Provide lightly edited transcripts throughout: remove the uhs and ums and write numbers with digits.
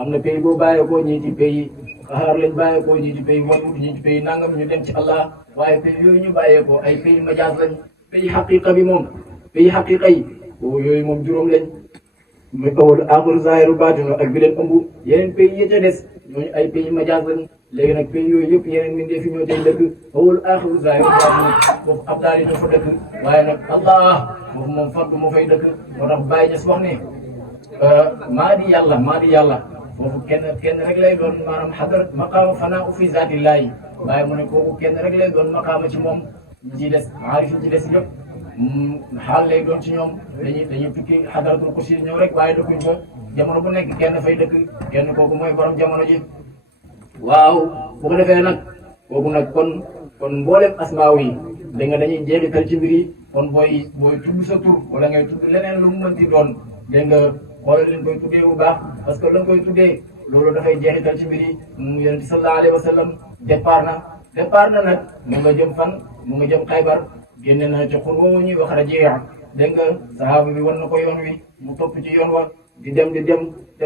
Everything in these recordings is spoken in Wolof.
am na pays boo bàyyeekoo ñii ci pays xaar lañ bàyyeekoo ñii ci pays wàllu ñii ci pays nangam ñu dem ci Allah waaye pays yooyu ñu bàyyeekoo ay pays majaas lañ pays xaqiqa bi moom pays xaqiqa yi yooyu moom juróom lañ muy awal aaxiru zaahiru baatinu ak bi leen ëmb yeneen pays yi ca des ñooñu ay pays majaas lañ léegi nag pays yooyu yëpp yeneen mbindeef yi ñoo tey dëkk awal aaxiru zaahiru baatinu foofu ab daal yi dafa dëkk waaye nag Allah foofu moom fàgg moo fay dëkk moo tax Baye Niass wax ne maa di yàlla foofu kenn rek lay doon maanaam xadar maqaama fanaa fi zaatillaahi waaye mu ne kooku kenn rek lay doon maqaama ci moom ñi ci des aarif ci des yëpp xaal lay doon ci ñoom dañuy tukki xadaratul kursi ñëw rek waaye dëkkuñ fa jamono bu nekk kenn fay dëkk kenn kooku mooy borom jamono ji waaw bu ko defee nag kooku nag kon mboolem asmaaw yi da nga dañuy jeexital ci mbir yi kon booy tudd sa tur wala ngay tudd leneen lu mu mënti doon dégg nga xoolal leen koy tuddee bu baax parce que la nga koy tuddee loolu dafay jeexital ci mbir yi mu yonent sallallahu alayhi wa sallam départ na nag mu nga jëm fan mu nga jëm Xaybar génne na ci xur woowu ñuy wax Rajiya dégg nga sahaaba bi wan na ko yoon wi mu topp ci yoon wa di dem dem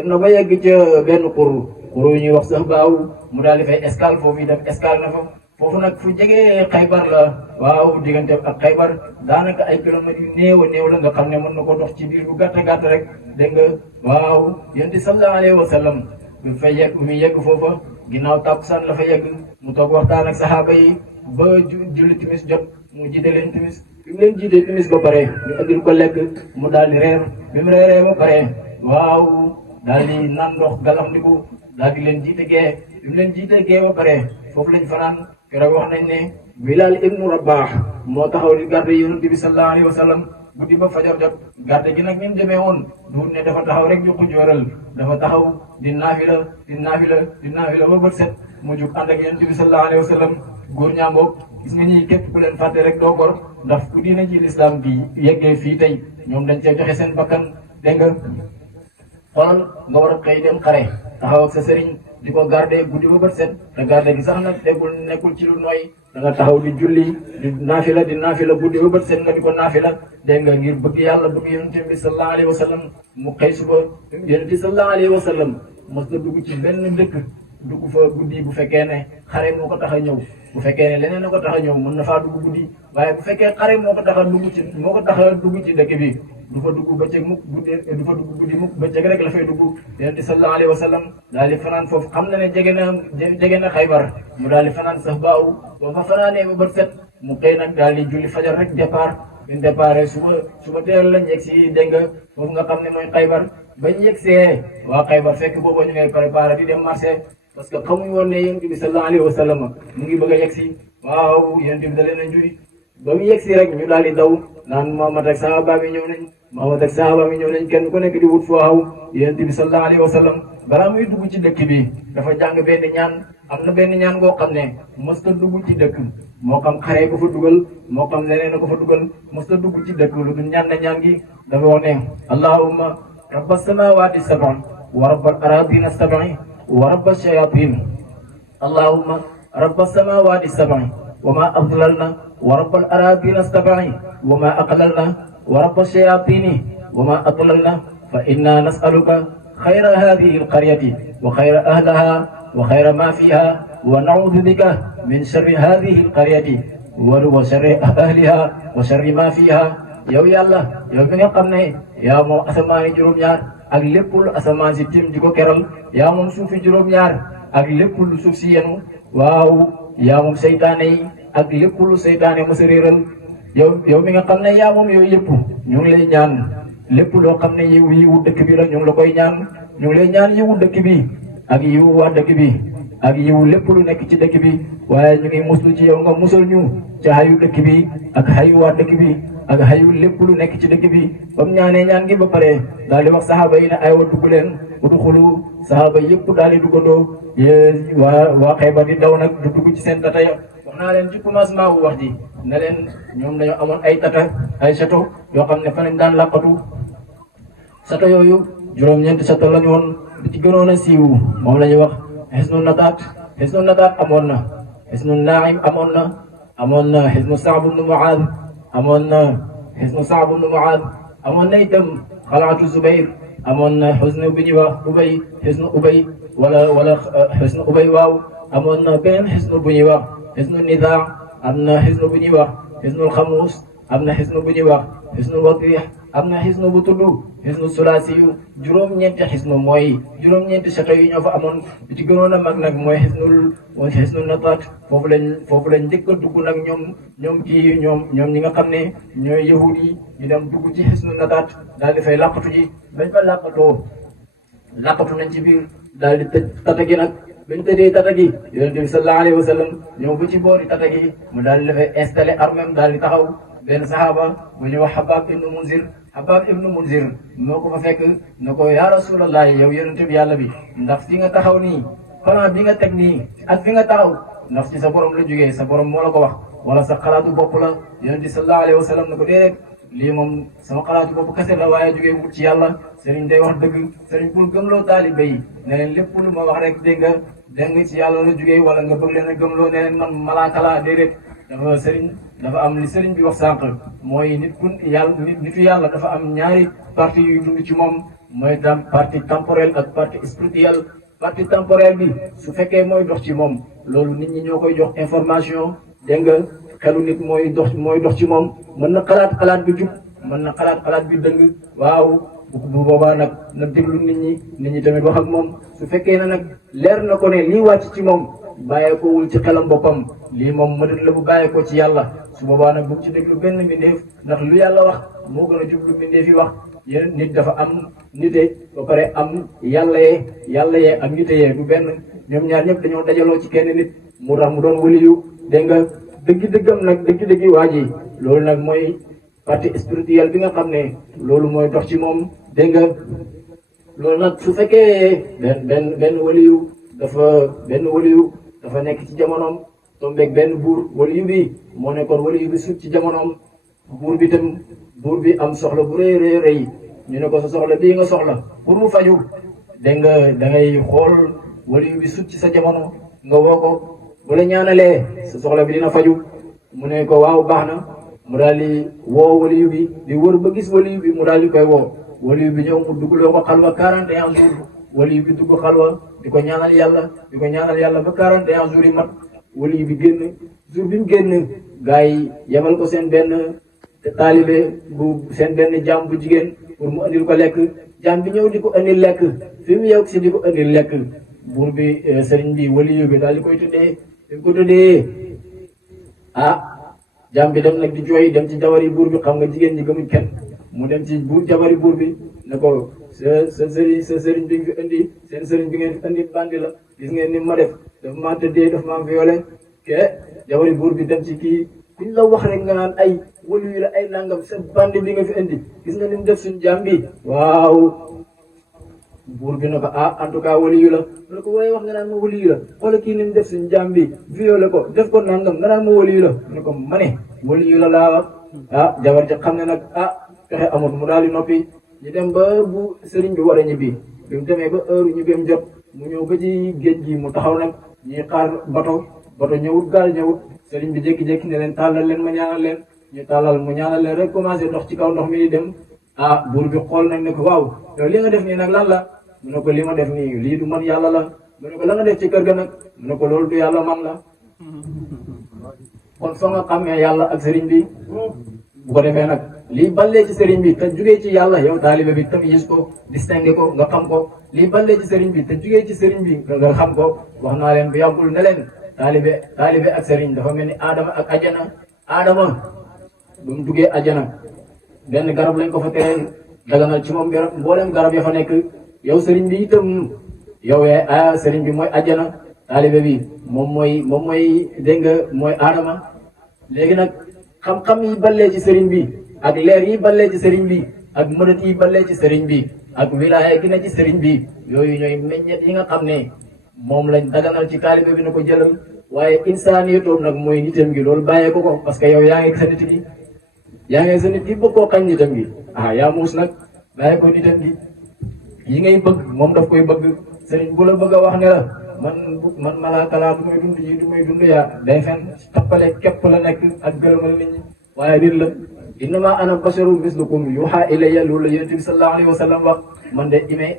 na ba yegg ca benn xur wu ñuy wax sax baaw mu daal di fay escale foofu yi dem escale na fa foofu nag fu jege Xaybar la waaw diggante ak Xaybar daanaka ay kilomètres yu néew a néew la nga xam ne mën na ko dox ci biir bu gàtt rek dégg nga waaw yonent sallallahu alayhi wa sallam bu muy yegg foofa ginnaaw tàkkusaan la fa yegg mu toog waxtaan ak saxaaba yi ba julli timis jot mu jiite leen timis bi mu leen jiitee timis ba pare ñu andil ko lekk mu daal di reer bi mu reeree ba pare waaw daal di naan ndox galamdiku daal di leen jiite gee bi mu leen jiite gee ba pare foofu lañ fanaan keroog wax nañ ne Bilal ibnu Rabah moo taxaw di garde yonent bi sallallahu alayhi wa sallam guddi ba fajar jot garde gi nag ñun demee woon duut ne dafa taxaw rek ñu ko jooral dafa taxaw di naafila ba bët set mu jug ànd ak yonent bi sallallahu alayhi wa sallam góor ñaangoog gis nga ñi képp ku leen fàtte rek doo gor ndax ku diina ci lislaam bi yeggee fii tey ñoom dañ cee joxe seen bakkan dégg nga xoolal nga war a xëy dem xare taxaw ak sa sëriñ di ko garde guddi ba bët set te garde gi sax nag nekkul ci lu nooy da nga taxaw di julli di naafila guddi ba bët set nga di ko naafila dégg nga ngir bëgg yàlla bëgg yonent bi sallallahu alayhi wa sallam mu xëy suba yonent bi sallallahu alayhi wa sallam mos na dugg ci benn dëkk dugg fa guddi bu fekkee ne xare moo ko tax a ñëw bu fekkee ne leneen a ko tax a ñëw mën na faa dugg guddi waaye bu fekkee xare moo ko tax a dugg ci dëkk bi du fa dugg bëccëg mukk guddi mukk bëccëg rek la fay dugg yonent sallallahu alayhi wa sallam daal di fanaan foofu xam na ne jege na Xaybar mu daal di fanaan sax baaw boo fa fanaanee ba bët set mu xëy nag daal di julli fajar rek départ bin départ suba teel lañ yegg si dégg nga foofu nga xam ne mooy Xaybar bañ yegg see waa Xaybar fekk boobu ñu ngay préparé di dem marché parce que xamuñ woon ne yonent bi sallallahu alayhi wa sallam mu ngi bëgg a yegg si waaw yonent bi da leen a njuy ba mu yegg si rek ñu daal di daw naan Muhammad ak sahaaba mi ñëw nañ kenn ku nekk di wut foo xaw yonent bi sallallahu alayhi wa sallam balaa muy dugg ci dëkk bi dafa jàng benn ñaan am na benn ñaan ngoo xam ne mës ta dugg ci dëkk moo xam xare ko fa dugal moo xam leneen ko fa dugal mës ta dugg ci dëkk lu dul ñaan gi dafa wax ne allahumma rabba samawati sab'i wa rabbal aradina sab'i wa rabba shayatin allahumma rabba samawati sab'i wa ma adlalna wa rabbal aradina sab'i wa ma aqlalna wa rabba shayatini wa ma adlalna fa inna nas'aluka khayra hadhihi alqaryati wa khayra ahlaha wa khayra ma fiha wa na'udhu bika min sharri hadhihi alqaryati wa sharri ahliha wa sharri ma fiha yow yàlla yow mi nga xam ne yaa moom asamaani juróom-ñaar ak lépp lu asamaan si tim di ko keral yaa moom suufi juróom-ñaar ak lépp lu suuf si yenu waaw yaa moom seytaane yi ak lépp lu seytaane mës a réeral yow mi nga xam ne yaa moom yooyu yëpp ñu ngi lay ñaan lépp loo xam ne yiwu dëkk bi la ñu ngi la koy ñaan ñu ngi lay ñaan yiwu dëkk bi ak yiwu waa dëkk bi ak yiwu lépp lu nekk ci dëkk bi waaye ñu ngi muslu ci yow nga musal ñu ci xayu dëkk bi ak xayu waa dëkk bi ak xayu lépp lu nekk ci dëkk bi ba mu ñaanee ñaan gi ba pare daal di wax saxaaba yi ne ay wa dugg leen udxulu saxaaba yëpp daal di duggandoo waa Xaybar di daw nag du dugg ci seen tata ya wax naa leen ci commencement wu wax ji ne leen ñoom dañoo amoon ay tata ay château yoo xam ne fa lañ daan làqatu château yooyu juróom-ñeenti château lañu woon bi ci gënoon a siiw moom la ñuy wax Hisnu Nataat amoon na Hisnu Naim amoon na Hisnu Saab ibn Muaad amoon na Hisnu Saab ibn Muaad amoon na itam Xalaatu Zubayr amoon na xusnu bu ñuy wax ubay xusnu ubay wala xusnu ubay waaw amoon na beneen xusnu bu ñuy wax xusnu nidaa am na xisnu bu ñuy wax xisnul xamuus am na xisnu bu ñuy wax xisnul wadih am na xisnu bu tudd xisnu sulaasiyu juróom-ñeenti xisnu mooy juróom-ñeenti château yi ñoo fa amoon bi ci gënoon a mag nag mooy xisnul nataat foofu lañ njëkk a dugg nag ñoom ñi nga xam ne ñooy yahud yi ñu dem dugg ci xisnul nataat daal di fay làqatu ji bañ fa làqatu nañ ci biir daal di tëj tata gi nag bañ tëddee tata gi yonente bi sallallahu alayhi wa sallam ñëw ba ci boori tata gi mu daal di dafay installé armem daal di taxaw benn saxaaba bu ñuy wax Habab ibnu Munzir moo ko fa fekk na ko yaa rasulallah yow yonente bi yàlla bi ndax fi nga taxaw nii plan bi nga teg nii ak fi nga taxaw ndax ci sa borom la jógee sa borom moo la ko wax wala sa xalaatu bopp la yonente bi sallallahu alayhi wa sallam na ko déedéet lii moom sama xalaatu bopp kese la waaye jógee wut ci yàlla sëriñ day wax dëgg sëriñ pour gëmloo taalibe yi ne leen lépp lu ma wax rek dégg nga ci yàlla la jógee wala nga bëgg leen a gëmloo ne leen man malaaka laa déedéet dafa am li sëriñ bi wax sànq mooy nitu yàlla dafa am ñaari partie yu dund ci moom mooy partie temporelle ak partie spirituelle partie temporelle bi su fekkee mooy dox ci moom loolu nit ñi ñoo koy jox information dégg nga xelu nit mooy dox ci moom mën na xalaat bi jub mën na xalaat bi dëng waaw bu boobaa nag na déglu nit ñi tamit wax ak moom su fekkee ne nag leer na ko ne lii wàcc ci moom bàyyeekoowul ci xelam boppam lii moom mënat la bu bàyyeekoo ci yàlla su boobaa nag bu ci déglu benn mbindeef ndax lu yàlla wax moo gën a jub lu mbindeef yi wax yeneen nit dafa am nite ba pare am yàlla yee ak nite yee du benn ñoom ñaar ñëpp dañoo dajaloo ci kenn nit mu tax mu doon waliyu dégg nga dëgg-dëggam nag dëgg-dëggi waa ji loolu nag mooy partie spirituelle bi nga xam ne loolu mooy dox ci moom dégg nga loolu nag su fekkee benn waliyu dafa nekk ci jamonoom tombeeg benn buur waliyu bi moo nekkoon waliyu bi sut ci jamonoom buur bi am soxla bu rëy rëy ñu ne ko sa soxla bii nga soxla pour mu faju dégg nga da ngay xool waliyu bi sut ci sa jamono nga woo ko bu la ñaanalee sa soxla bi dina faju mu ne ko waaw baax na mu daal di woo waliyu bi di wër ba gis waliyu bi mu daal di koy woo waliyu bi ñëw mu duggloo ko xalwa 41 jours waliyu bi dugg xalwa di ko ñaanal yàlla ba 41 jours yi mat waliyu bi génn jour bi mu génn gars yi yebal ko seen benn taalibe seen benn jaam bu jigéen pour mu andil ko lekk jaam bi ñëw di ko andil lekk fi mu yegg si di ko andil lekk buur bi sëriñ bi waliyu bi daal di koy tuddee bi ko tuddee jaam bi dem nag di jooy dem ci jabari buur bi xam nga jigéen ñi gëmuñ kenn mu dem ci jabari buur bi ne ko sa sëriñ bi nga fi indi seen sëriñ bi ngeen fi indi bandi la gis ngeen ni ma def dafa maa tëddee dafa maa violé jabari buur bi dem ci kii kuñ la wax rek nga naan ay waliyu la ay nangam sa bandi bi nga fi indi gis nga ni mu def suñu jaam bi waaw buur bi ne ko en tout cas waliyu la mu ne ko waaye wax nga naan ma waliyu la wala kii ni mu def suñu jaam bi violé ko def ko nangam nga naan ma waliyu la mu ne ko ma ne waliyu la laa wax jabar ja xam ne nag pexe amut mu daal di noppi ñu dem ba bu sëriñ bi war a ñibbi bi mu demee ba heure ñibbeem jot mu ñëw ba ci géej gi mu taxaw nag ñuy xaar bato ñëwut gaal ñëwut sëriñ bi jékki-jékki ne leen tàllal leen ma ñaanal leen ñu tàllal mu ñaanal leen rek commencé dox ci kaw ndox mi di dem buur bi xool nag ne ko waaw yow li nga def nii nag lan la mu ne ko li ma def nii lii du man yàlla la mu ne ko la nga def ci kër ga nag mu ne ko loolu du yàlla man la kon fa nga xamee yàlla ak sëriñ bi bu ko defee nag lii ballee ci sëriñ bi te jugee ci yàlla yow taalibe bi tam gis ko distingué ko nga xam ko lii ballee ci sëriñ bi te jugee ci sëriñ bi nga xam ko wax naa leen bu yàggul ne leen taalibe ak sëriñ dafa mel ni aadama ak ajana aadama bu mu duggee ajana benn garab lañ ko fa tere daganal ci moom mboolem garab ya fa nekk yow sëriñ bi itam yow sëriñ bi mooy ajana taalibe bi moom mooy dégg nga mooy aadama léegi nag xam-xam yi ballee ci sëriñ bi ak leer yi ballee ci sëriñ bi ak mënat yi ballee ci sëriñ bi ak wilaaya gi ne ci sëriñ bi yooyu ñooy meññet yi nga xam ne moom lañ daganal ci taalibe bi na ko jëlal waaye insaaniyatoom nag mooy nitam gi loolu bàyyee ko parce que yow yaa ngi sa nit gi bëgg koo xañ nitam gi yaa muus nag bàyyee ko nitam gi yi ngay bëgg moom daf koy bëgg sëriñ bu la bëgg a wax ne la man malaaka laa du may dund yaa day fen tappale képp la nekk ak gërëmal nit ñi waaye nit la innama ana basharun mislukum yuha ilayya loolu la yonent bi sallallahu alayhi wa sallam wax man de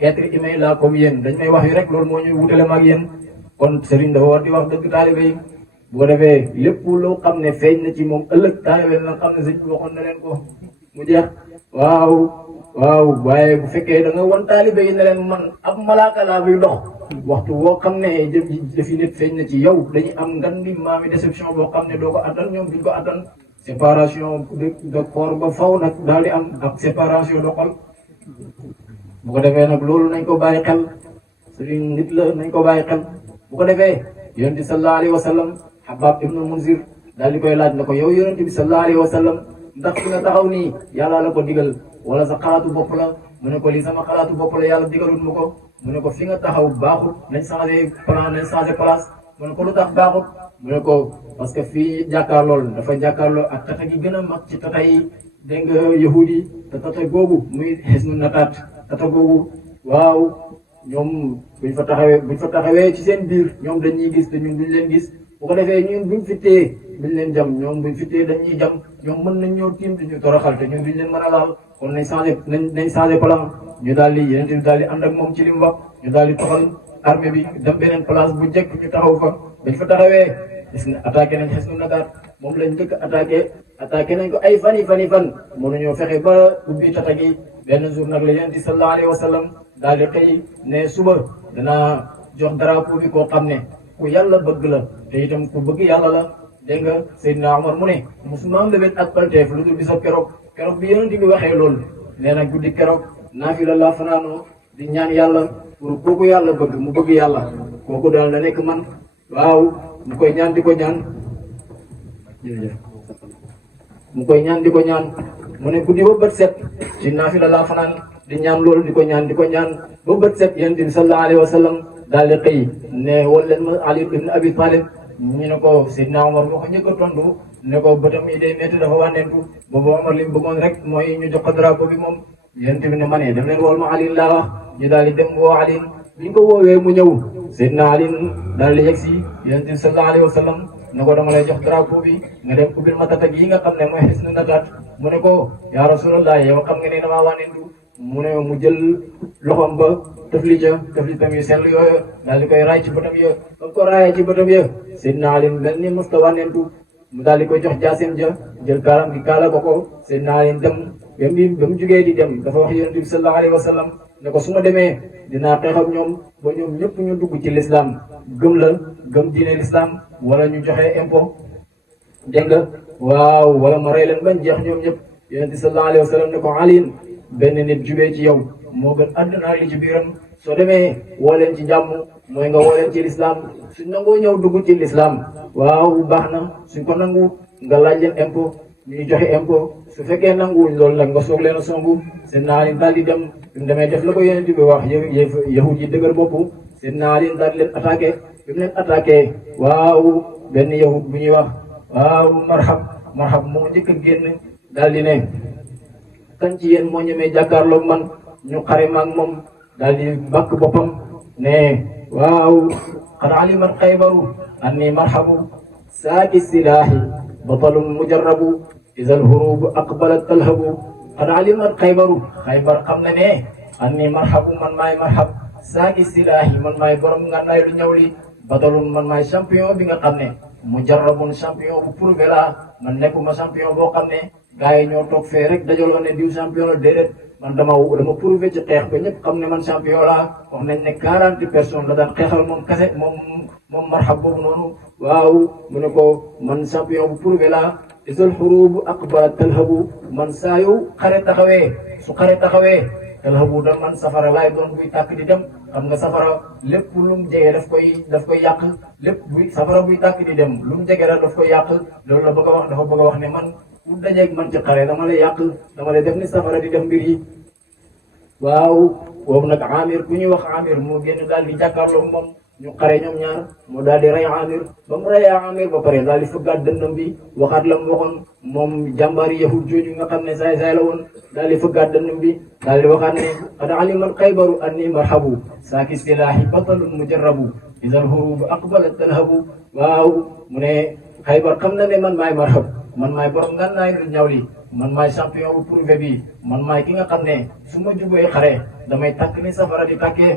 être humain la comme yéen dañ may wax yi rek loolu moo ñuy wutale ma ak yéen kon sëriñ dafa war di wax dëgg taalibe yi bu ko defee lépp loo xam ne feeñ na ci moom ëllëg taalibe na xam ne sëñ bi waxoon na leen ko mu jeex waaw waaye bu fekkee da nga wan taalibe yi ne leen man ab malaaka laa buy dox waxtu boo xam ne jëfi nit feeñ na ci yow dañuy am ngan di maami déception boo xam ne doo ko attan ñoom duñ ko attan séparation de corps ba faw nag daal di am ak séparation de xol bu ko defee nag loolu nañ ko bàyyi xel sëriñ nit la nañ ko bàyyi xel bu ko defee yonent bi sallallahu alayhi wa sallam Habab ibnu Munzir daal di koy laaj na ko yow yonent bi sallallahu alayhi wa sallam ndax fi nga taxaw nii yàlla la ko digal wala sa xalaatu bopp la mu ne ko lii sama xalaatu bopp la yàlla digalul ma ko mu ne ko fi nga taxaw baaxut nañ changé plan nañ changé place mu ne ko lu tax baaxut mu ne ko parce que fii jàkkaarlool dafa jàkkaarloo ak tata gi gën a mag ci tata yi dégg nga yahudi yi te tata googu muy xisnu nataat tata googu waaw ñoom buñ fa taxawee ci seen biir ñoom dañuy gis te ñun duñ leen gis bu ko defee ñun buñ fittee duñ leen jam ñoom buñ fittee dañuy jam ñoom mën nañ ñoo tiim duñu toroxal te ñun duñ leen mën a laal kon nañ changé plan ñu daal di yeneen bi daal di ànd ak moom ci li mu wax ñu daal di toxal armée bi dem beneen place bu njëkk ñu taxaw fa bañ fa taxawee gis nga attaqué nañ xes nu nagaat moom lañ njëkk attaqué nañ ko ay fan mënuñoo fexe ba ubbi tata gi benn jour nag la yonent bi sallallahu alayhi wa sallam daal di xëy ne suba danaa jox drapeau bi koo xam ne ku yàlla bëgg la te itam ku bëgg yàlla la dégg nga Seydina Omar mu ne musuma mbébét ak palteef lu dul bisab keroog bi yonent bi waxee loolu nee na guddi keroog naafila la fanaanoo di ñaan yàlla pour kooku yàlla bëgg mu bëgg yàlla kooku daal na nekk man waaw mu koy ñaan di ko ñaan jërëjëf mu koy ñaan di ko ñaan mu ne guddi ba bët set ci naafila la fanaan di ñaan loolu di ko ñaan ba bët set yonent bi sallallahu alayhi wa sallam daal di xëy ne wal leen ma Ali ibn Abi Talib ñu ne ko Seydina Omar moo ko njëkk a tontu ne ko bëtam yi day métti dafa wànneentu boobu Omar li mu bëggoon rek mooy ñu jox ko drapeau bi moom yonent bi ne ma ne dem leen wool ma Ali laa wax ñu daal di dem woo Ali biñ ko woowee mu ñëw Seydina Ali daal di yegg si yonent bi sallallahu alayhi wa sallam ne ko dama lay jox drapeau bi nga dem ubbil ma tata yi nga xam ne mooy xis na nataat mu ne ko yaa Rasulallah yow xam nga ne damaa wànneentu mu ne mu jël loxoom ba tëflitam yu sell yooyu daal di koy raay ci bëtam ya ba ko raayee ci bëtam ya Seydina Ali mel ni musta wànneentu mu daal di koy jox jaasim ja jël kaalam gi kaala ko Seydina Ali dem ba mu jugee di dem dafa wax yonent bi sallallahu alayhi wa sallam ne ko su ma demee dinaa xeex ak ñoom ba ñoom ñëpp ñu dugg ci l'islam gëm diine l'islam wala ñu joxe impôt dégg nga waaw wala ma rey leen bañ jeex ñoom ñëpp yonent bi sallallahu alayhi wa sallam ne ko Ali benn nit jubee ci yow moo gën àdduna li ci biiram soo demee woo leen ci jàmm mooy nga woo leen ci l'islam suñ nangoo ñëw dugg ci l'islam waaw baax na suñ ko nangu nga laaj leen impôt ñuy joxe impôt su fekkee nanguwuñ loolu nag nga soog leen a songu seen naa daal di dem bi mu demee def la ko yonent bi wax yahud yi dëgër bopp seen naa daal di leen attaqué bi mu leen attaqué waaw benn yahud bu ñuy wax waaw marhab moo njëkk a génn daal di ne kan ci yéen moo ñemee jàkkaarloog man ñu xare maag moom daal di bàkk boppam ne waaw qad alimat xaybaru anni marhabu saaki silaahi batalun mujarrabu isal hurubu aqbalat talhabu qad alimat xaybaru xaybar xam na ne anni marhabu man maay marhab saaki silaahi man maay borom ngànnaay lu ñëw li batalun man maay champion bi nga xam ne mujarrabun champion bu prouvé la man nekkuma champion boo xam ne gars yi ñoo toog fee rek dajaloo ne diw champion la déedéet man dama prouvé ci xeex ba ñëpp xam ne man champion la wax nañ ne 40 personnes la daan xeexal moom kese moom marhab boobu noonu waaw mu ne ko man champion bu prouvé la isal xurubu aqbalat talhabu man saa yu xare taxawee talhabu da man safara laay doon buy tàkk di dem xam nga safara lépp lu mu jege daf koy yàq lépp safara buy tàkk di dem lu mu jege rek daf koy yàq loolu la bëgg a wax dafa bëgg a wax ne man ku dajeeg man ci xare dama lay yàq dama lay def ni safara di def mbir yi waaw boobu nag Amir ku ñuy wax Amir moo génn daal di jàkkaarloo moom ñu xare ñoom ñaar mu daal di rey Amir ba mu reyee Amir ba pare daal di fëggaat dëndam bi waxaat la mu waxoon moom jàmbaari yahud jooju nga xam ne saay la woon daal di fëggaat dëndam bi daal di waxaat ne qad alimat xaybaru anni marhabu saaki silaahi batalun mujarrabu isal hurubu aqbalat talhabu waaw mu ne Xaybar xam na ne man maay marhab man maay borom ngànnaay lu ñaw li man maay champion bu prouvé bi man maay ki nga xam ne su ma jubee xare damay takk ni safara di takkee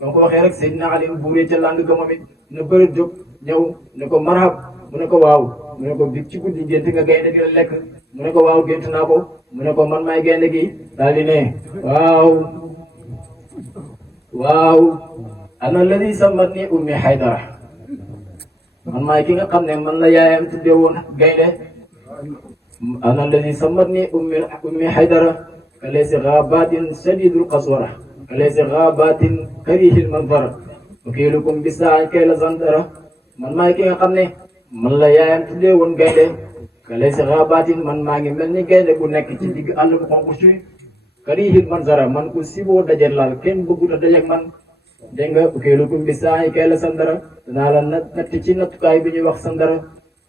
ba ko waxee rek Seydina Ali buuree ca làng ga moom it na bëri jóg ñëw ne ko marhab mu ne ko waaw mu ne ko bi ci guddi gént nga gaynde gi la lekk mu ne ko waaw gént naa ko mu ne ko man maay gaynde gi daal di ne waaw ana alladi sammat ni ummi Haydara man maay ki nga xam ne man la yaayam tuddee woon gaynde ana alladi sammat ni ummi Haydara kalaysi gaabatin shadidul qaswara kalaysi gaabatin karihil manzara wakilukum bisaa kayla zandara man maay ki nga xam ne man la yaayam tuddee woon gaynde kalaysi gaabatin man maa ngi mel ni gaynde bu nekk ci digg àll bu xonq suy karihil manzara man ku siboo daje laal kenn bëggut a dajeeg man dégg nga wakilukum bisaa kayla zandara danaa la natt ci nattukaay bi ñuy wax sandara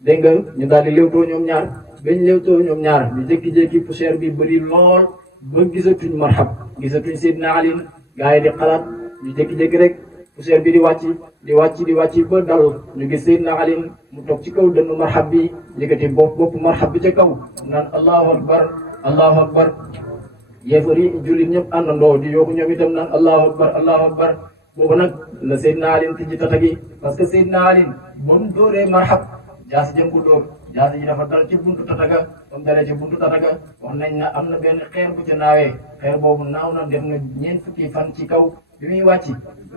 dégg nga ñu daal di léewtoo ñoom ñaar bañ léewtoo ñoom ñaar ñu jékki-jékki poussière bi bëri lool ba gisatuñ marhab gisatuñ Seydina Ali gaa yi di xalaat ñu jékki-jékki rek poussière bi di wàcc ba dal ñu gis Seydina Ali mu toog ci kaw dënnu marhab bi yëkkati bopp marhab bi ca kaw naan allahu akbar allahu akbar yéefar yi jullit ñëpp àndandoo di yooku ñoom itam naan allahu akbar boobu nag la Seydina Ali tijji tata gi parce que Seydina Ali ba mu dóoree marhab jaasi jëm ko dóor jaasi ji dafa dal ci buntu tataga ba mu dalee ci buntu tataga wax nañ ne am na benn xeer bu ca naawee xeer boobu naaw na def na ñeent fukki fan ci kaw bi muy wàcc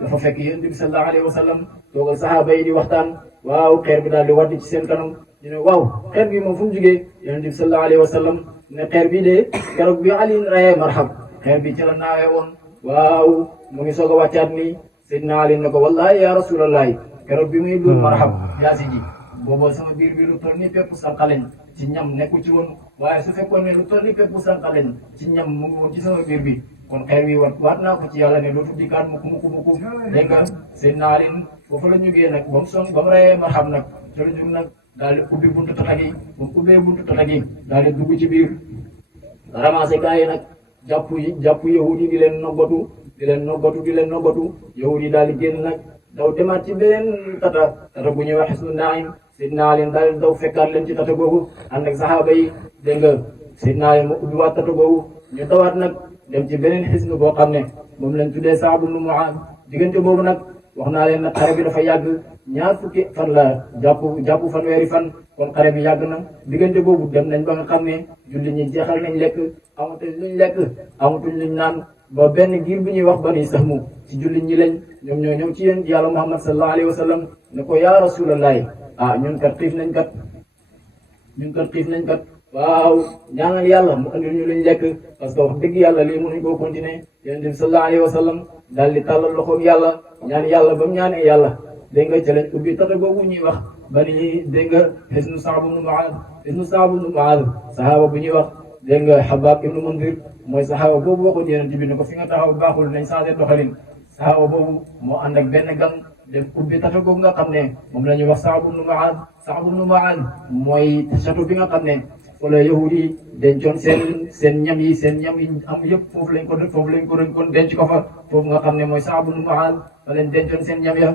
dafa fekk yonent bi sallallahu alayhi wa sallam toog ak sahaaba yi di waxtaan waaw xeer bi daal di wàdd ci seen kanam ñu ne waaw xeer bi moom fu mu jugee yonent bi sallallahu alayhi wa sallam ne xeer bi de keroog bi Ali rayee marhab xeer bi ca la naawee woon waaw mu ngi soog a wàccaat nii Seydina Ali ne ko wallahi ya rasulallahi keroog bi muy dóor marhab jaasi ji boobu sama biir bi lu toll ni pepp sànqaleñ ci ñam nekku ci woon waaye su fekkoon ne lu toll ni pepp sànqaleñ ci ñam mu ngi woon ci sama biir bi kon xeer wi waat naa ko ci yàlla ne dootu dikkaat mukk dégg nga Seydina Ali foofu la ñu génnee nag ba mu reyee marhab nag te lu jug nag daal di ubbi buntu tata gi ba mu ubbee buntu tata gi daal di dugg ci biir ramassé gaa yi nag jàpp yahud yi di leen noggatu yahud yi daal di génn nag daw demaat ci beneen tata bu ñuy wax Hisnu Naim Seydina Ali daal di daw fekkaat leen ci tata googu ànd ak saxaaba yi dégg nga Seydina Ali mu ubbi waat tata googu ñu dawaat nag dem ci beneen xisnu boo xam ne moom lañ tuddee Saad ibn Muaaz diggante boobu nag wax naa leen nag xare bi dafa yàgg ñaar fukki fan la jàpp fanweeri fan kon xare bi yàgg na diggante boobu dem nañ ba nga xam ne julli ñi jeexal nañ lekk amatuñ luñ naan ba benn giir bi ñuy wax Bani Sahmu ci julli ñi lañ ñoom ñoo ñëw ci yéen yàlla Muhammad sallallahu alayhi wa sallam ne ko yaa rasulallahi ñun kat xiif nañ kat waaw ñaanal yàlla mu andil ñu luñ lekk parce que wax dëgg yàlla lii mënuñ koo continuer yonent bi sallallahu alayhi wa sallam daal di tàllal loxoom yàlla ñaan yàlla ba mu ñaanee yàlla dégg nga ca lañ ubbi tata boobu ñuy wax bani dégg nga Hisnu Saad ibn Muaaz sahaaba bu ñuy wax dégg nga Habaab ibnu Mundir mooy sahaaba boobu waxoon yonent bi ne ko fi nga taxaw baaxul nañ changé doxalin sahaaba boobu moo ànd ak benn gang dem ubbi tata boobu nga xam ne moom la ñuy wax Saad ibn Muaaz mooy château bi nga xam ne wala yahud yi dencoon seen ñam yi am yëpp foofu lañ ko rënkoon denc ko fa foofu nga xam ne mooy Saad ibn Muaaz fa leen dencoon seen ñam ya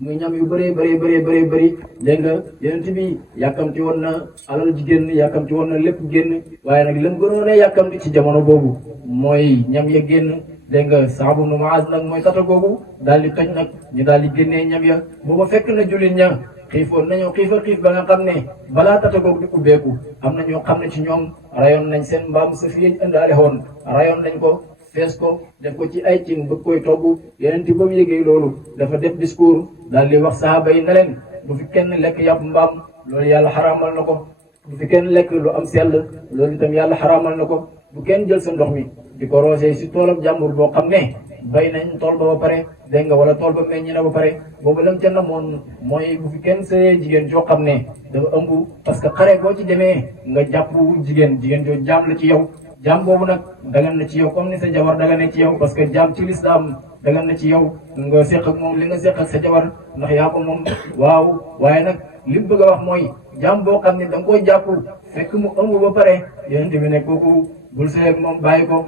muy ñam yu bëree bëri dégg nga yonent bi yàkkamti woon na alal ji génn yàkkamti woon na lépp génn waaye nag lam gënoon a yàkkamti ci jamono boobu mooy ñam ya génn dégg nga Saad ibn Muaaz nag mooy tata googu daal di toj nag ñu daal di génnee ñam ya booba fekk na jullit ña xiifoon nañoo xiif ba nga xam ne balaa tata googu di ubbeeku am na ñoo xam ne ci ñoom rayoon nañ seen mbaam sa fi indaale woon rayoon nañ ko fees ko def ko ci ay cin bëgg koy togg yeneen ti ba mu yëgee loolu dafa def discours daal di wax sahaaba yi ne leen bu fi kenn lekk yàpp mbaam loolu yàlla xaraamal na ko bu fi kenn lekk lu am sell loolu itam yàlla xaraamal na ko bu kenn jël sa ndox mi di ko roosee si toolam jàmbur boo xam ne bay nañ tool ba pare dégg nga wala tool ba meññ na ba pare boobu lam ca namoon mooy bu fi kenn see jigéen joo xam ne dafa ëmb parce que xare boo ci demee nga jàpp jigéen joo jaam la ci yow jaam boobu nag dagan na ci yow comme ni sa jabar dagan ci yow parce que jaam ci lislaam dagan na ci yow nga seq ak moom li nga seq ak sa jabar ndax yaa ko moom waaw waaye nag li mu bëgg a wax mooy jaam boo xam ne da nga koy jàpp fekk mu ëmb ba pare yonent bi ne kooku bul sëy ak moom bàyyi ko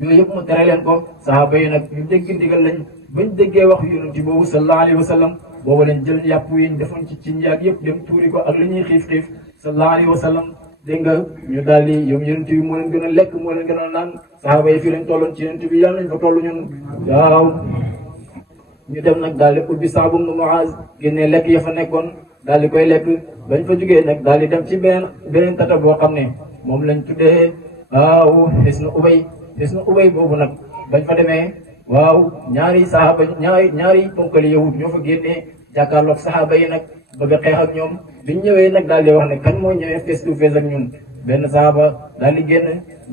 yooyu yëpp mu tere leen ko sahaaba yi nag ñu dégg ndigal lañ bañ déggee wax yonent boobu sallallahu alayhi wa sallam booba lañ jël yàpp yi defoon ci cin yaag yëpp dem tuuri ko ak li ñuy xiif sallallahu alayhi wa sallam dégg nga ñu daal di yow yonent bi moo leen gën a lekk moo leen gën a naan saxaaba yi fii lañ tolloon ci yonent bi yàlla nañ fa toll ñun waaw ñu dem nag daal di ubbi Saab ibn Muaz génnee lekk ya fa nekkoon daal di koy lekk bañ fa jógee nag daal di dem ci beneen tata boo xam ne moom lañ tuddee waaw Hisnu Ubay boobu nag bañ fa demee waaw ñaari ponkali yahud ñoo fa génnee jàkkaarloog saxaaba yi nag bëgg a xeex ak ñoom biñ ñëwee nag daal di wax ne kan moo ñëwee face to face ak ñun benn saxaaba daal di génn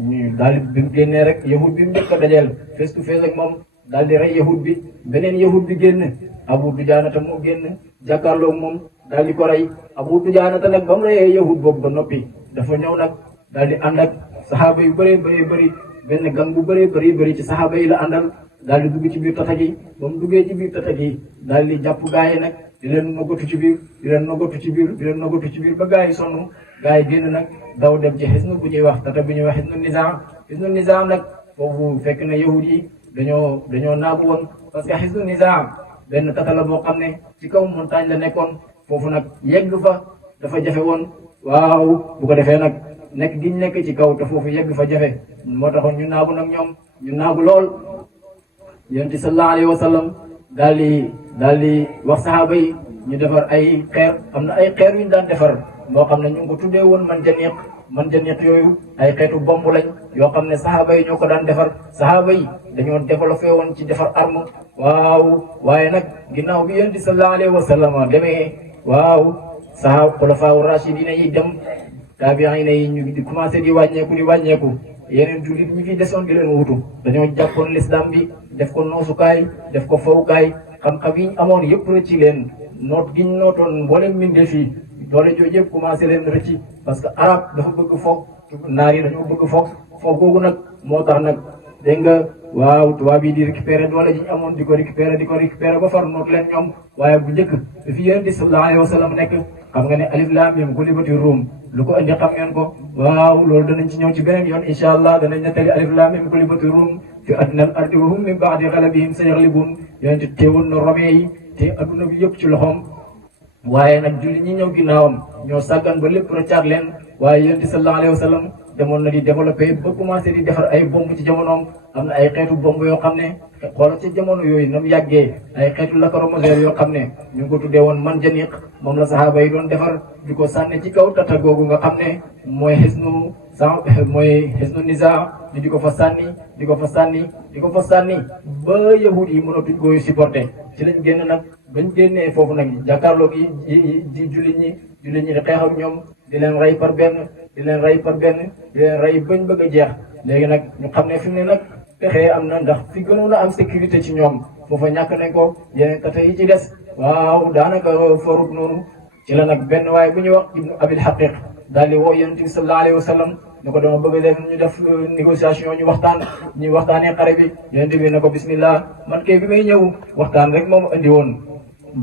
ñu daal di bi mu génnee rek yahud bi mu njëkk a dajeel face to face ak moom daal di rey yahud bi beneen yahud bi génn Abu Dujaanata moo génn jàkkaarloog moom daal di ko rey Abu Dujaanata nag ba mu reyee yahud boobu ba noppi dafa ñëw nag daal di ànd ak saxaaba yu bëree bëri benn gang bu bëree bëri ci saxaaba yi la àndal daal di dugg ci biir tata gi ba mu duggee ci biir tata gi daal di jàpp gaa yi nag di leen noggatu ci biir ba gaa yi sonn gaa yi génn nag daw dem ci xisnu bu ñuy wax tata bu ñuy wax xisnu nizaam nag foofu fekk na yahud yi dañoo naagu woon parce que xisnu nizaam benn tata la boo xam ne ci kaw montagne la nekkoon foofu nag yegg fa dafa jafe woon waaw bu ko defee nag nekk giñ nekk ci kaw te foofu yegg fa jafe moo taxoon ñu naagu nag ñoom ñu naagu lool yonent sallallahu alayhi wa sallam daal di wax saxaaba yi ñu defar ay xeer am na ay xeer yu ñu daan defar moo xam ne ñu ngi ko tuddee woon man janiq yooyu ay xeetu bomb lañ yoo xam ne saxaaba yi ñoo ko daan defar saxaaba yi dañoo développé woon ci defar arme waaw waaye nag ginnaaw bi yonent sallallahu alayhi wa sallam demee waaw xulafaa rashidina yi dem taabiina yi ñu di commencé di wàññeeku yeneen jullit ñi fi desoon di leen wutu dañoo jàppoon l'islam bi def ko noosukaay def ko fawukaay xam-xam yi ñu amoon yëpp rëcci leen noot gi ñu nootoon mboolem mbindeef yi doole jooju yëpp commencé leen rëcci parce que arab dafa bëgg foog naar yi dañoo bëgg foog googu nag moo tax nag dégg nga waaw tubaab yi di récupérer doole ji ñu amoon di ko récupérer ba far noot leen ñoom waaye bu njëkk bi fi yonent bi sallallahu alayhi wa sallam nekk xam nga ne alif laam miim gulibati ruum lu ko indi xam ngeen ko waaw loolu danañ ci ñëw ci beneen yoon incha allah danañ nettali alif laam miim gulibati ruum fi adnal ardi wa hum min ba'di ghalabihim sayaghlibuun yonent teewoon na Rome yi te adduna bi yëpp ci loxoom waaye nag julli ñi ñëw ginnaawam ñoo sàggan ba lépp rëccaat leen waaye yonent sallallahu alayhi wa sallam demoon na di développé ba commencé di defar ay bomb ci jamonoom am na ay xeetu bomb yoo xam ne xoolal ci jamono yooyu nam yàggee ay xeetu lacrymogène yoo xam ne ñu ngi ko tuddee woon man janiq moom la saxaaba yi doon defar di ko sànni ci kaw tata googu nga xam ne mooy xisnu nizaa di ko fa sànni ba yahud yi mënatuñ koy supporté ci lañ génn nag bañ génnee foofu nag jàkkaarloo gi ji jullit ñi di xeex ak ñoom di leen rey par benn di leen rey bañ bëgg a jeex léegi nag ñu xam ne fi mu ne nag pexe am na ndax fi gënoon a am sécurité ci ñoom foofa ñàkk nañ ko yeneen tata yi ci des waaw daanaka forut noonu ci la nag benn waaye bu ñuy wax ibnu abil haqiq daal di woo yonent bi sallallahu alayhi wa sallam ne ko dama bëgg a def ñu def négociation ñu waxtaanee xare bi yonent bi ne ko bismillah man kay bi may ñëw waxtaan rek moo ma andi woon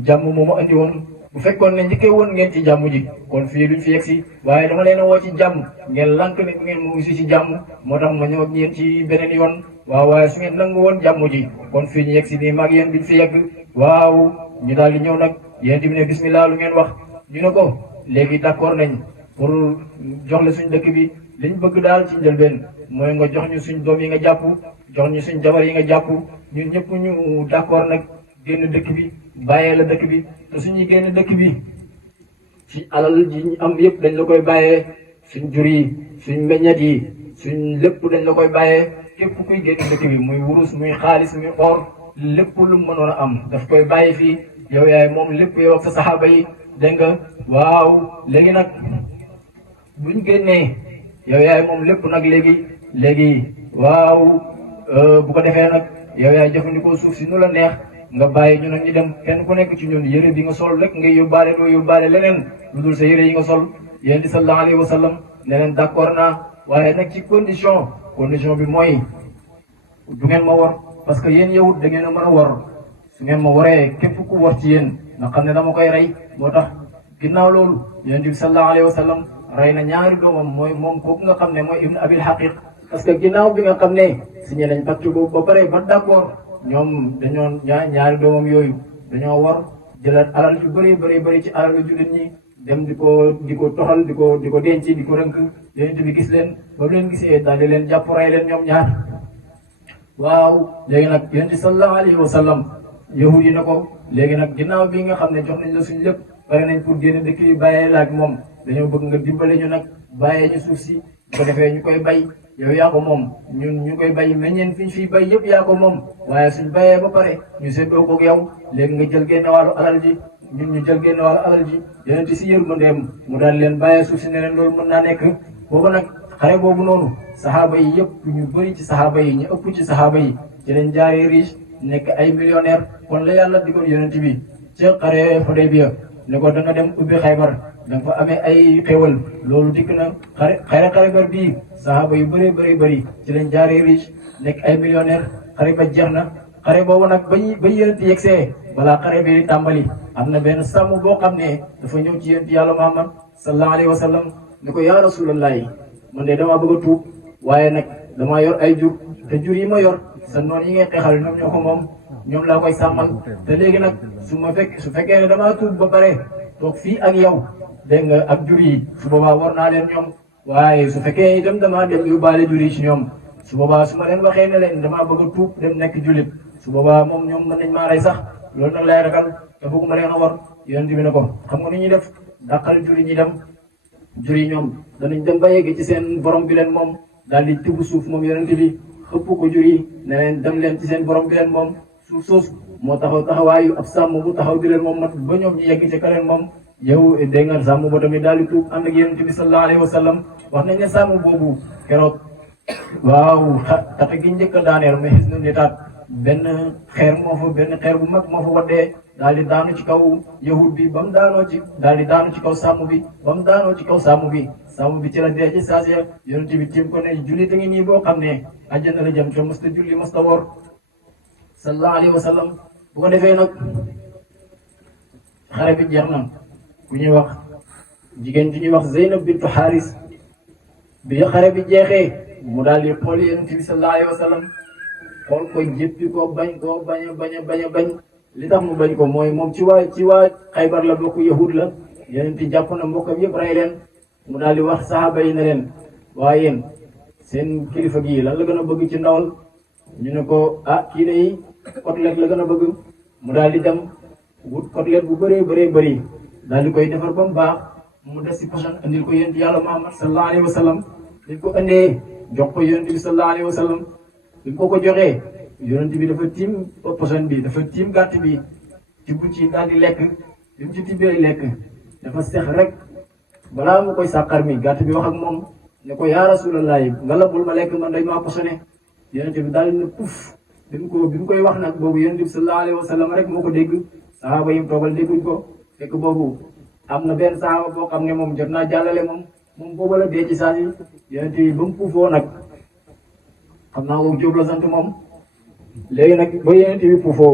jàmm moo ma andi woon bu fekkoon ne njëkkee woon ngeen ci jàmm ji kon fii duñ fi yegsi waaye dama leen a woo ci jàmm ngeen lank ne ngeen mu ngi ci jàmm moo tax ma ñëw ak yéen ci beneen yoon waaw waaye su ngeen nangu woon jàmm ji kon fii ñu yegsi nii maag yéen duñ fi yegg waaw ñu daal di ñëw nag yéen bi ne bismillah lu ngeen wax ñu ne ko léegi d'accord nañ pour jox la suñ dëkk bi liñ bëgg daal ci njëlbeen mooy nga jox ñu suñ doom yi nga jàpp jox ñu suñ jabar yi nga jàpp ñun ñëpp ñu d'accord nag génn dëkk bi bàyyee la dëkk bi te suñuy génn dëkk bi ci alal ji ñu am yëpp dañ la koy bàyyee suñ jur yi suñ meññet yi suñ lépp dañ la koy bàyyee képp kuy génn dëkk bi muy wurus muy xaalis muy or lépp lu mënoon a am daf koy bàyyi fii yow yaay moom lépp yow ak sa saxaaba yi dégg nga waaw léegi nag buñ génnee yow yaay moom lépp nag léegi waaw bu ko defee nag yow yaay jëfandikoo suuf si nu la neex nga bàyyi ñu nag ñu dem kenn ku nekk ci ñun yëre bi nga sol rek ngay yóbbaale doo yóbbaale leneen lu dul sa yëre yi nga sol yéen di sallallahu alayhi wa sallam ne leen d'accord naa waaye nag ci condition bi mooy du ngeen ma war parce que yéen yahud da ngeen a mën a war su ngeen ma waree képp ku war ci yéen nga xam ne dama koy rey moo tax ginnaaw loolu yéen di sallallahu alayhi wa sallam rey na ñaari doomam mooy moom kooku nga xam ne mooy ibn abil haqiq parce que ginnaaw bi nga xam ne signé nañ pacte boobu ba pare ba d'accord ñoom dañoo ñaari doomam yooyu dañoo war jëlaat alal yu bëri ci alalu jullit ñi dem di ko toxal di ko denc di ko rënk yonent bi gis leen ba mu leen gisee daal di leen jàpp rey leen ñoom ñaar waaw léegi nag yonent sallallahu alayhi wa sallam yahud yi na ko léegi nag ginnaaw bi nga xam ne jox nañ la suñ lépp pare nañ pour génne dëkk yi bàyyee la ak moom dañoo bëgg nga dimbale ñu nag bàyyee ñu suuf si bu ko defee ñu koy bay yow yaa ko moom ñun ñu koy bay meññeen fi ñu fiy bay yëpp yaa ko moom waaye suñ bayee ba pare ñu seddoo koog yow léegi nga jël génn wàllu alal ji ñun ñu jël génn wàllu alal ji yonent si yërmandeem mu daal leen bàyyee suuf si ne leen loolu mën naa nekk boobu nag xare boobu noonu saxaaba yi yëpp ñu bëri ci saxaaba yi ñu ëpp ci saxaaba yi ci leen jaaree riche nekk ay millionnaire kon la yàlla digoon yonent bi ca xare Xudaybiya ne ko da nga dem ubbi Xaybar da nga fa amee ay xéwal loolu dikk na Xaybar bii saxaaba yu bëri ci leen jaaree riche nekk ay millionnaire xare ba jeex na xare boobu nag ba yonent yegsee balaa xare bi tàmbali am na benn sàmm boo xam ne dafa ñëw ci yonent yàlla Muhammad sallallahu alayhi wa sallam ne ko yaa rasulallahi man de damaa bëgg a tuub waaye nag damaa yor ay jur te jur yi ma yor sa noon yi ngay xeexal ñoom ñoo ko moom ñoom laa koy sàmmal te léegi nag su fekkee ne damaa tuub ba pare toog fii ak yow dégg nga ak jur yi su boobaa war naa leen ñoom waaye su fekkee itam damaa dem yóbbaale jur yi ci ñoom su boobaa su ma leen waxee ne leen damaa bëgg a tuub dem nekk jullit su boobaa moom ñoom mën nañ maa rey sax loolu nag lay ragal te bëgguma leen a war yonent bi ne ko xam nga nu ñuy def dàqal jur yi ñi dem jur yi ñoom danañ dem ba yegg ci seen borom bi leen moom daal di tibb suuf moom yonent bi xëpp ko jur yi ne leen dem leen ci seen borom bi leen moom suuf soosu moo taxaw taxawaayu ab sàmm bu taxaw di leen moom mat ba ñoom ñu yegg ci ka leen moom yow dégg nga sàmm ba tamit daal di tuub ànd ak yonent bi sallallahu alayhi wa sallam wax nañ ne sàmm boobu keroog waaw xate gi njëkk a daaneel mais xis nu nitaat benn xeer bu mag moo fa waddee daal di daanu ci kaw yahud bi ba mu daanoo ci daal di daanu ci kaw sàmm bi ba mu daanoo ci kaw sàmm bi ci la dee ci saasi yonent bi tiim ko ne julli da ngi nii boo xam ne àjjana la jëm te masta julli masta woor sallallahu alayhi wa sallam bu ko defee nag xare bi jeex na ku ñuy wax jigéen ju ñuy wax Zeynab bintu Xaaris bi xare bi jeexee mu daal di xool yonent bi sallallahu alayhi wa sallam xool ko jéppi ko bañ a bañ li tax mu bañ ko mooy moom ci waa Xaybar la bokk yahud la yonent jàpp na mbokkam yëpp rey leen mu daal di wax saxaaba yi ne leen waaye yéen seen kilifa gii lan la gën a bëgg ci ndawal ñu ne ko ah kii de côtelette la gën a bëgg mu daal di dem wut côtelette bu bëri daal di koy defar ba mu baax mu des si poson andil ko yonent yàlla Muhammad sallallahu alayhi wa sallam dañ ko andee jox ko yonent bi sallallahu alayhi wa sallam bi ko joxee yonent bi dafa tiim poson bi dafa tiim gàtt bi tibb ci daal di lekk bi mu ci tibbee lekk dafa sex rek balaa mu koy sàqar mi gàtt bi wax ak moom ne ko yaa rasulallah nga la bul ma lekk man dañ maa posone yonent bi daal di ne puuf bi mu koy wax nag boobu yonent bi sallallahu alayhi wa sallam rek moo ko dégg sahaaba yi toogal dégguñ ko fekk boobu am na benn sahaaba boo xam ne moom jot naa jàllale moom booba la dee ci saa si yonent bi ba mu puufoo nag xam naa ko Jóob la sant moom léegi nag ba yonent bi puufoo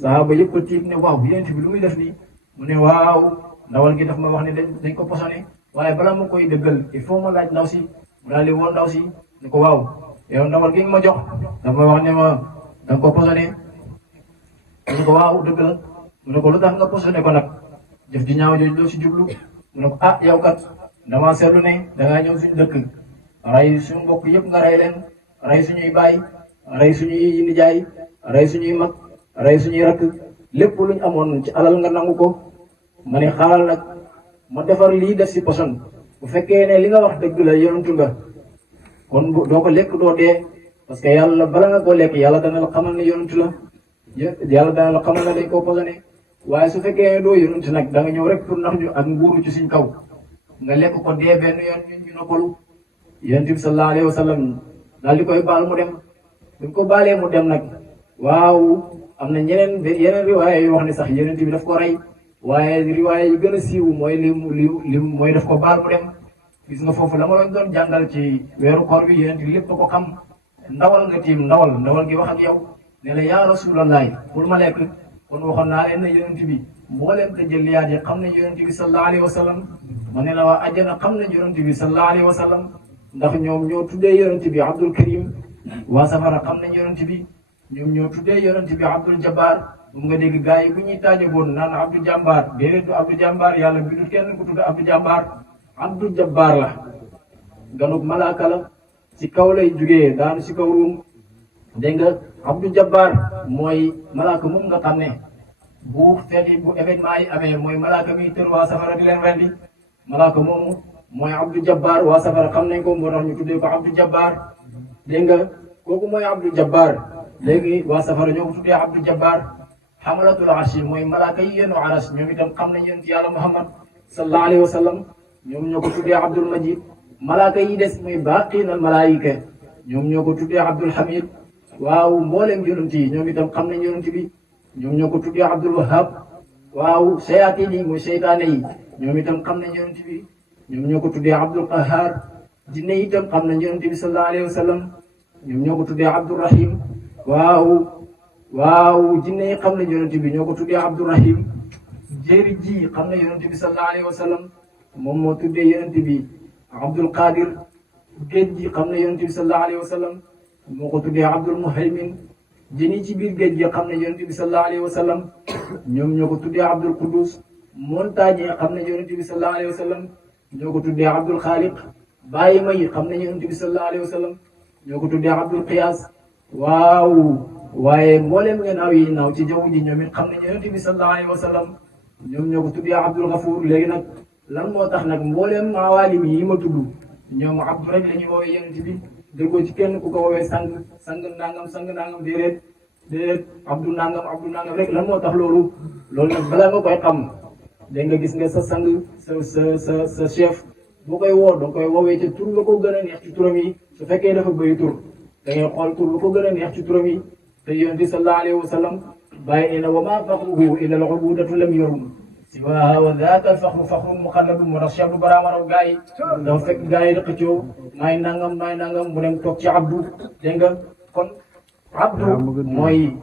sahaaba yëpp a tiit ne waaw yonent bi lu muy def nii mu ne waaw ndawal gi daf ma wax ne dañ ko posone waaye balaa ma koy dëggal il faut ma laaj ndaw si mu daal di woo ndaw si ne ko waaw yow ndawal gi nga ma jox daf ma wax ne ma danga ko posone mu ne ko waaw dëgg la mu ne ko lu tax nga posone ko nag jëf ji ñaaw jooju loo si jublu mu ne ko ah yow kat damaa seetlu ne dangaa ñëw suñu dëkk rey suñu mbokk yëpp nga rey leen rey suñuy baay rey suñuy nijaay rey suñuy mag rey suñuy rakk lépp luñ amoon ci alal nga nangu ko ma ne xaaral nag ma defar lii def si poson bu fekkee ne li nga wax dëgg la yonentu nga kon doo ko lekk doo dee parce que yàlla bala nga koo lekk yàlla dana la xamal ne yonentu la yàlla dana la xamal ne dañ koo posone waaye su fekkee ne doo yonentu nag da nga ñëw rek pour nax ñu ak nguuru ci suñ kaw nga lekk ko dee benn yoon ñu noppalu yonent bi sallallahu alayhi wa sallam daal di koy baal mu dem bi ko baalee mu dem nag waaw am na yeneen riwaaya yu wax ne sax yonent bi daf ko rey waaye riwaaya yu gën a siiw mooy li mooy daf ko baal mu dem gis nga foofu la ma doon jàngal ci weeru koor bi yonent bi lépp ko xam ndawal nga tiim ndawal gi wax ak yow ne la yaa rasulallah pour ma lekk kon waxoon naa leen ne yonent bi mbooleem te jëliyaat yi xam ne yonent bi sallallahu alayhi wa sallam ma ne la waa àjjana xam ne yonent bi sallallahu alayhi wa sallam ndax ñoom ñoo tuddee yonent bi Abdul Karim waa safara xam nañ yonent bi ñoom ñoo tuddee yonent bi Abdul Jabbar moom nga dégg gars yi bu ñuy taaje boon naan Abdou Jàmbaar déedéet du Abdou Jàmbaar yàlla bindul kenn ku tudd Abdou Jàmbaar Abdou Jabbaar la ganug malaaka la ci kaw lay jugee daanu ci kaw ruum dégg nga Abdou Jabbaar mooy malaaka moom nga xam ne bu feeti bu événement yi amee mooy malaaka mi tër waa safara di leen rendi malaaka moomu mooy Abdou Jabbaar waa safara xam nañ ko moo tax ñu tuddee ko Abdou Jabbaar dégg nga kooku mooy Abdou Jabbaar léegi waa safara ñoo ko tuddee Abdou Jabbaar xamalatul arshi mooy malaaka yi yenu aras ñoom itam xam nañ yonent yàlla Muhammad sallallahu alayhi wa sallam ñoom ñoo ko tuddee Abdul Majid malaaka yi des muy baaqiinal malaayika ñoom ñoo ko tuddee Abdul Hamid waaw mboolem yonent yi ñoom itam xam nañ yonent bi ñoom ñoo ko tuddee Abdul Wahab waaw sayaatiin yi muy seytaane yi ñoom itam xam nañ yonent bi ñoom ñoo ko tuddee Abdul Qahar jinne yi itam xam nañ yonent bi sallallahu alayhi wa sallam ñoom ñoo ko tuddee Abdul Rahim waaw jinne yi xam nañ yonent bi ñoo ko tuddee Abdul Rahim jéeri ji xam nañ yonent bi sallallahu alayhi wa sallam moom moo tuddee yonent bi Abdul Qadir géej gi xam na yonent bi sallallahu alayhi wa sallam moo ko tuddee Abdul Muhaymin jëni ci biir géej gi xam ne yonent bi sallallahu alayhi wa sallam ñoom ñoo ko tuddee Abdul Qudus montagne yi xam ne yonent bi sallallahu alayhi wa sallam ñoo ko tuddee Abdul Xaaliq bàyyi ma yi xam ne yonent bi sallallahu alayhi wa sallam ñoo ko tuddee Abdul Qiyaas waaw waaye mboolem ngeen naaw yi naaw ci jaww ji ñoom it xam ne yonent bi sallallahu alayhi wa sallam ñoom ñoo ko tuddee Abdul Gafuur léegi nag lan moo tax nag mboolem maawalim yi ma tudd ñoom Abdou rek la ñuy woowee yonent bi déggoo ci kenn ku ko woowee sang nangam déedéet Abdou nangam rek lan moo tax loolu nag balaa nga koy xam dégg nga gis nga sa sang sa chef boo koy woo danga koy woowee ca tur ba ko gën a neex ci turam yi su fekkee dafa bëri tur da ngay xool tur ba ko gën a neex ci turam yi te yonent bi sallallahu alayhi wa sallam bàyyi na wa maa faxruhu illa al-ubudatu lam yarum siwaaha wa zaaka al-faxru faxrun muxalladun moo tax Cheikh bu Baraama raw gaa yi dafa fekk gaa yi di xëccoo maay nangam mu dem toog ci Abdou dégg nga kon Abdou mooy